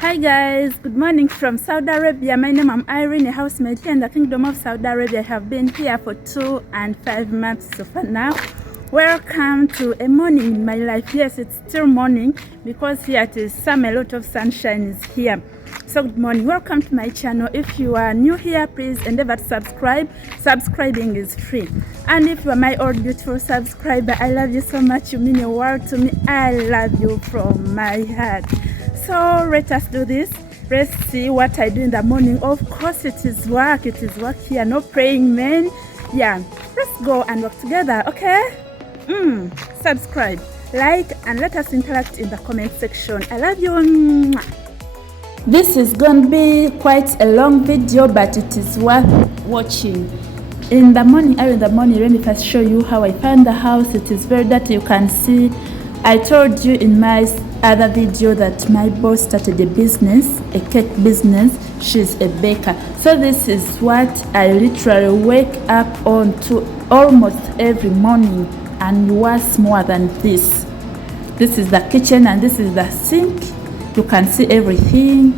Hi guys, good morning from Saudi Arabia. My name is Irene, a housemaid here in the Kingdom of Saudi Arabia. I have been here for 2 and 5 months so far now. Welcome to a morning in my life. Yes, it's still morning because here it is summer, a lot of sunshine is here. So good morning, welcome to my channel. If you are new here, please endeavor to subscribe. Subscribing is free. And if you are my old beautiful subscriber, I love you so much. You mean the world to me. I love you from my heart. So let us do this. Let's see what I do in the morning. Of course it is work here, no praying men. Yeah, let's go and work together, okay? Subscribe, like, and let us interact in the comment section. I love you. This is going to be quite a long video, but it is worth watching. In the morning, let me first show you how I found the house. It is very dirty, you can see. I told you in my other video that my boss started a business, a cake business. She's a baker. So this is what I literally wake up on to almost every morning, and what's more than this. This is the kitchen and this is the sink. You can see everything.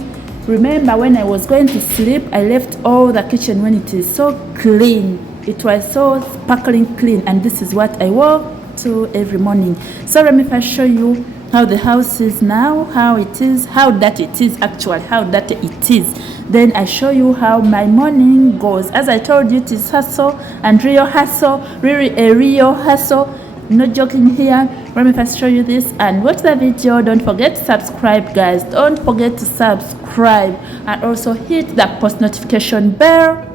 Remember when I was going to sleep, I left all the kitchen when it is so clean. It was so sparkling clean, and this is what I wore to every morning. So let me first show you how the house is now, how it is, how dirty it is actually, how dirty it is. Then I show you how my morning goes. As I told you, it is hustle and real hustle, really a real hustle, no joking here. Let me first show you this and watch the video. Don't forget to subscribe, guys. Don't forget to subscribe and also hit the post notification bell.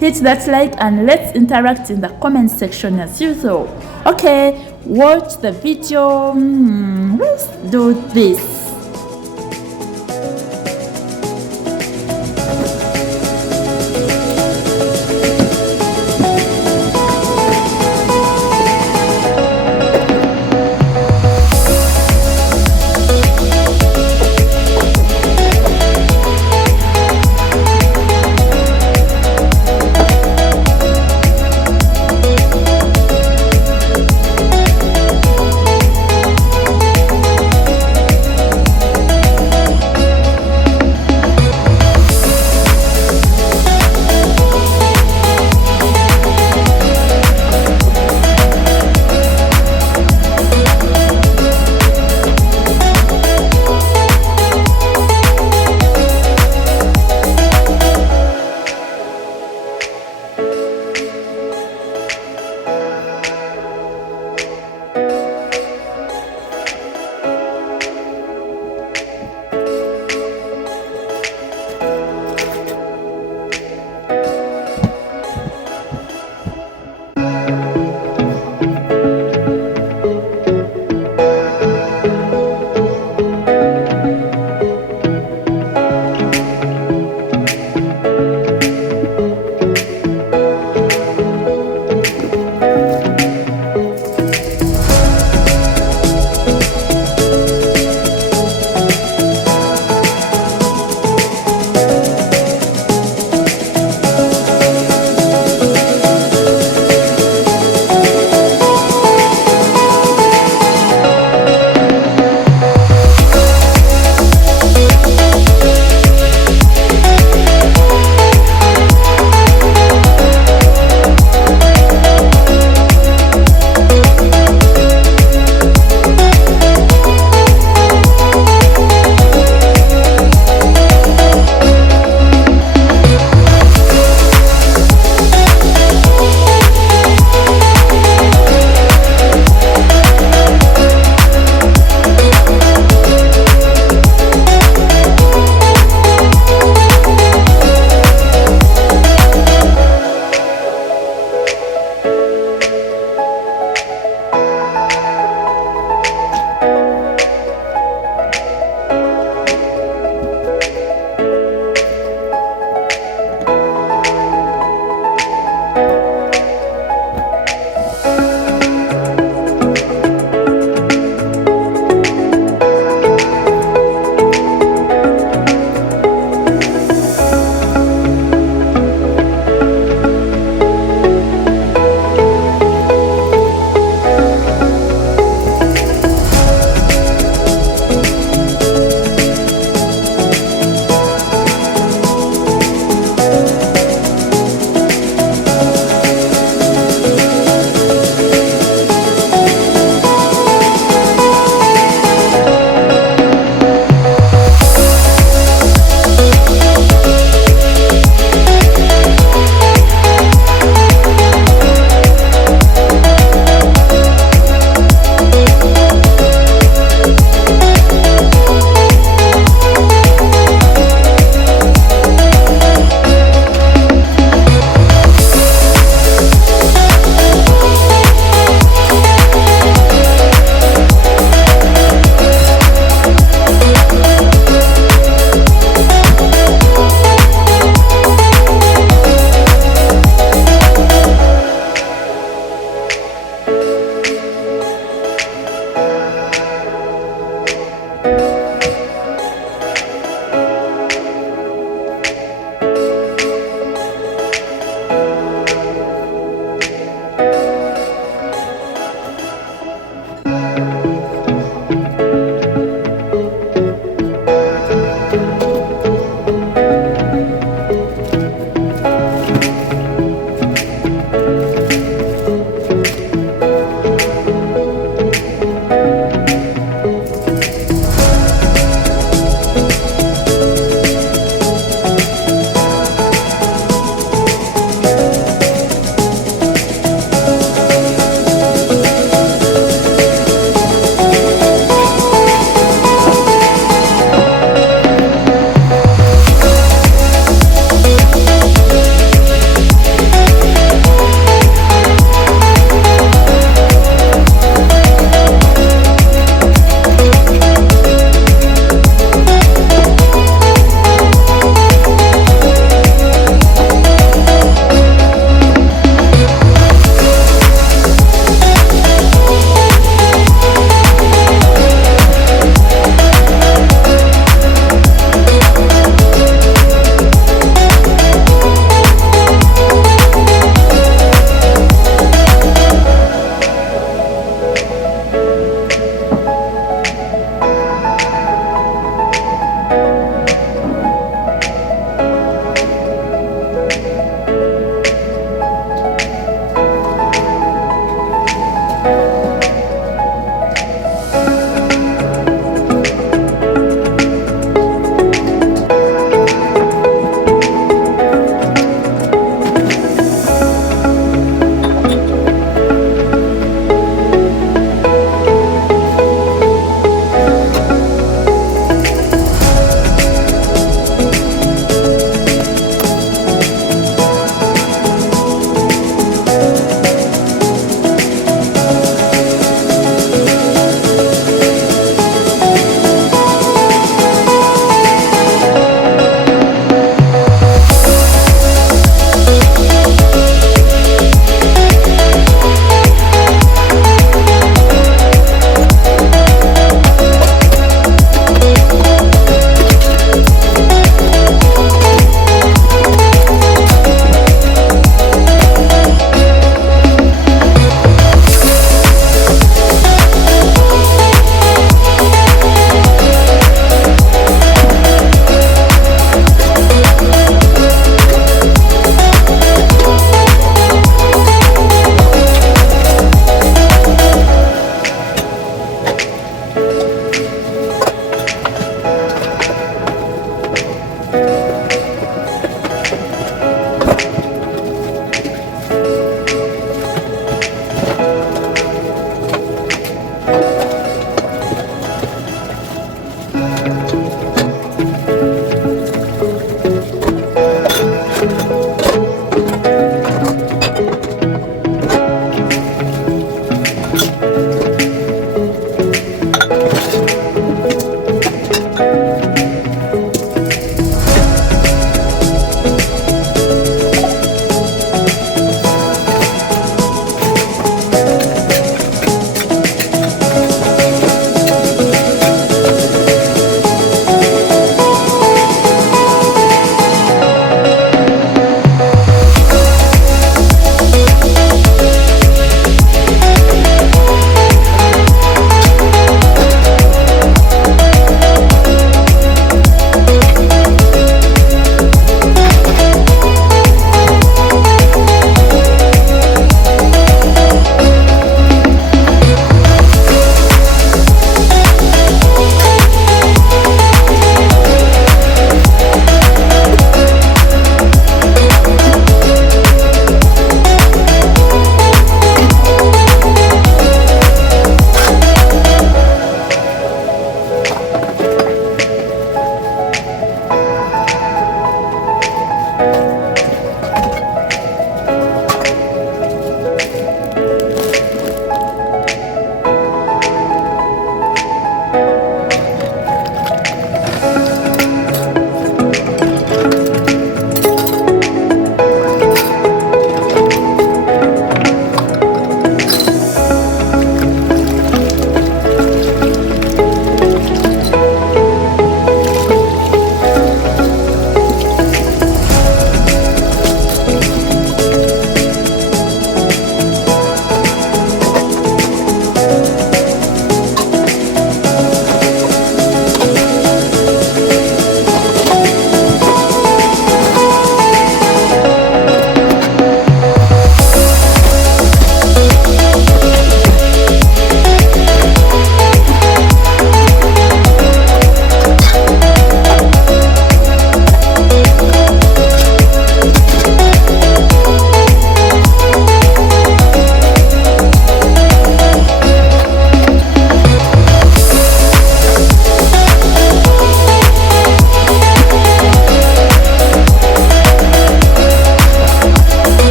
Hit that like and let's interact in the comment section as usual. Okay, watch the video. Let's do this.